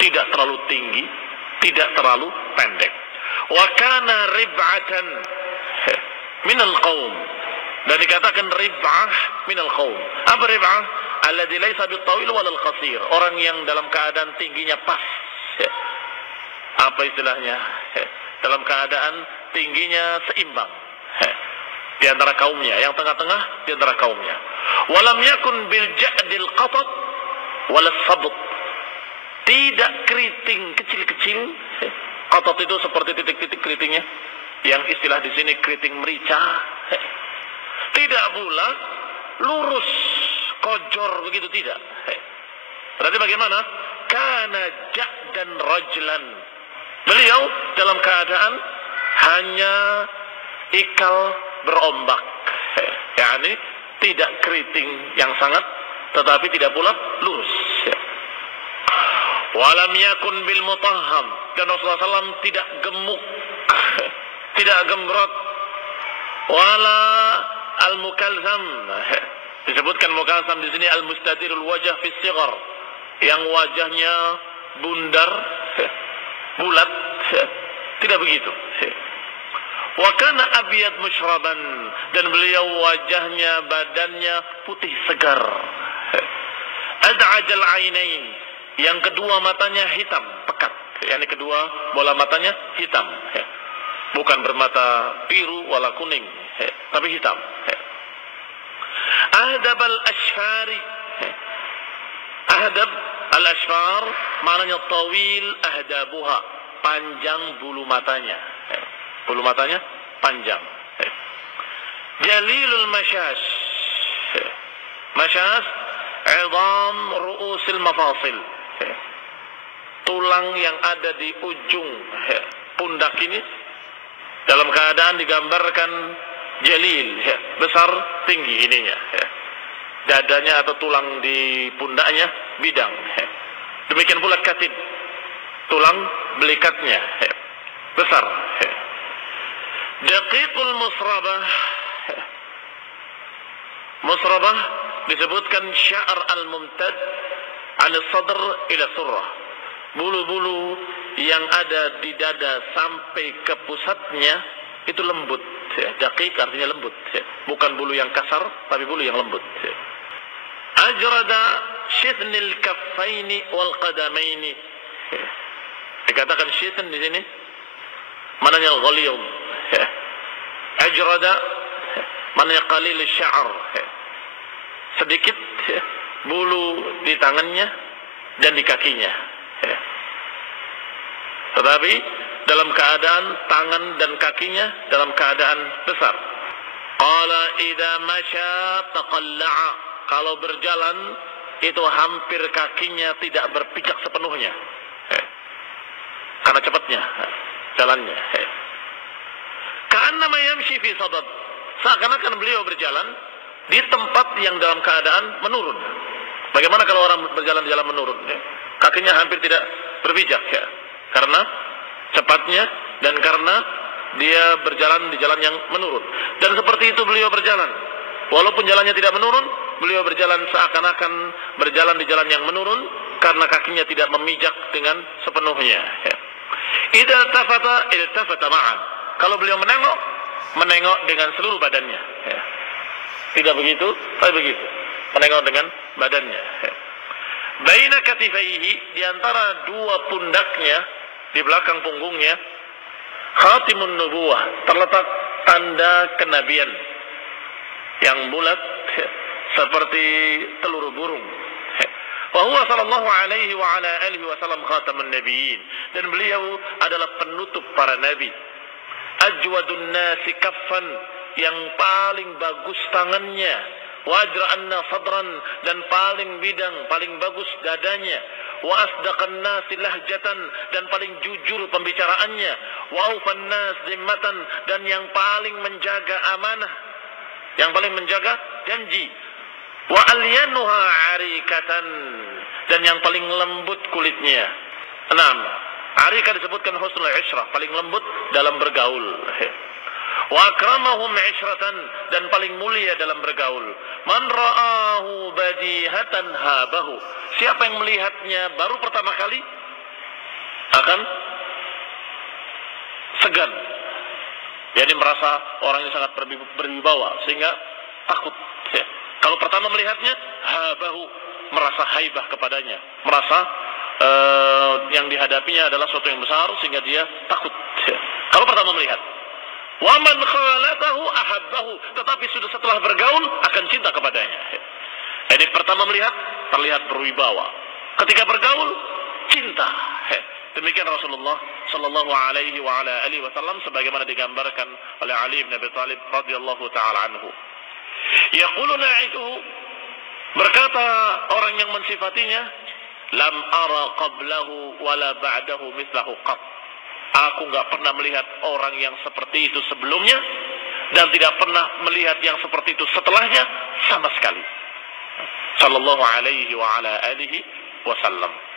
tidak terlalu tinggi, tidak terlalu pendek. Wa kana rib'atan minal qaum, dan dikatakan rib'ah minal qaum. Apa rib'ah? Alladzi laisa bitawil walal qasir, orang yang dalam keadaan tingginya pas. Apa istilahnya? Dalam keadaan tingginya seimbang di antara kaumnya, yang tengah-tengah di antara kaumnya. Walam yakun bil ja'dil qatat walas sabut, tidak keriting kecil-kecil. Qatat itu seperti titik-titik keritingnya, yang istilah di sini keriting merica. Tidak pula lurus kojor begitu, tidak. Berarti bagaimana? Kana ja'dan rajlan, beliau dalam keadaan hanya ikal berombak, yakni tidak keriting yang sangat, tetapi tidak pula lurus. Walam yakun bil mutahham, dan Rasulullah SAW tidak gemuk, tidak gembrot. Wala al mukalzam, disebutkan mukalzam di sini al mustadirul wajah fi sighar, yang wajahnya bundar, bulat, tidak begitu. Wa kana abyad mushraban, dan beliau wajahnya, badannya putih segar. Ad'ajal ainain, yang kedua matanya hitam pekat, yakni kedua bola matanya hitam, bukan bermata biru wala kuning, tapi hitam. Ahdab al-ashfari, ahdab al-ashfar maknanya tawil ahdabuha, panjang bulu matanya. Bulu matanya panjang. Jalilul masyash, masyash idham ru'usil mafasil, tulang yang ada di ujung pundak ini dalam keadaan digambarkan jalil, besar tinggi ininya. Dadanya atau tulang di pundaknya bidang. Demikian pula katib, tulang belikatnya besar. Daqiqul musrabah, musrabah disebutkan sya'r al-mumtad an sadr ila surrah, bulu-bulu yang ada di dada sampai ke pusatnya itu lembut. Daqiq artinya lembut, bukan bulu yang kasar, tapi bulu yang lembut. Ajrada shithnil kaffaini wal qadamaini, dikatakan shithn di sini maknanya ghaliyum. Ajrada maknanya qalil sya'r, sedikit bulu di tangannya dan di kakinya, tetapi dalam keadaan tangan dan kakinya dalam keadaan besar. Qala idza masya taqalla'a, kalau berjalan itu hampir kakinya tidak berpijak sepenuhnya, karena cepatnya jalannya. Ka'annama yamshi fi sadad, seakan-akan beliau berjalan di tempat yang dalam keadaan menurun. Bagaimana kalau orang berjalan di jalan menurun? Kakinya hampir tidak berpijak, karena cepatnya dan karena dia berjalan di jalan yang menurun. Dan seperti itu beliau berjalan, walaupun jalannya tidak menurun, beliau berjalan seakan-akan berjalan di jalan yang menurun karena kakinya tidak memijak dengan sepenuhnya. Idza iltafata ma'an, kalau beliau menengok dengan seluruh badannya. Tidak begitu, tapi begitu, menengok dengan badannya. Baina katifaihi, di antara dua pundaknya, di belakang punggungnya, khatimun nubuwah, terletak tanda kenabian yang bulat seperti telur burung. Wa huwa sallallahu alaihi wa ala alihi wasallam khatamun nabiyyin, dan beliau adalah penutup para nabi. Ajwadun nasi kaffan, yang paling bagus tangannya. Wajra'anna sadran, dan paling bidang, paling bagus dadanya. Wa asdaqan nasi lahjatan, dan paling jujur pembicaraannya. Wa aufan nas zimmatan, dan yang paling menjaga amanah, yang paling menjaga janji. Wa alyanuha arikatan, dan yang paling lembut kulitnya. 6. Arika disebutkan husnul ishrah, paling lembut dalam bergaul. Wa akramahum ishratan, dan paling mulia dalam bergaul. Man ra'ahu badihatan habahu, siapa yang melihatnya baru pertama kali akan segan. Jadi merasa orang ini sangat berwibawa sehingga takut. Ya. Kalau pertama melihatnya, habahu, merasa haibah kepadanya, merasa yang dihadapinya adalah sesuatu yang besar sehingga dia takut. Ya. Kalau pertama melihat, waman khalatahu ahabbahu, tetapi sudah setelah bergaul akan cinta kepadanya. Ya. Jadi pertama melihat terlihat berwibawa, ketika bergaul cinta. Ya. Demikian Rasulullah sallallahu alaihi wa ala alihi wasallam sebagaimana digambarkan oleh Ali bin Abi Thalib radhiyallahu taala anhu. Yaqulu na'ituhu, berkata orang yang mensifatinya, lam ara qablahu wala ba'dahu mithlahu qat. Aku enggak pernah melihat orang yang seperti itu sebelumnya dan tidak pernah melihat yang seperti itu setelahnya sama sekali. Sallallahu alaihi wa ala alihi wasallam.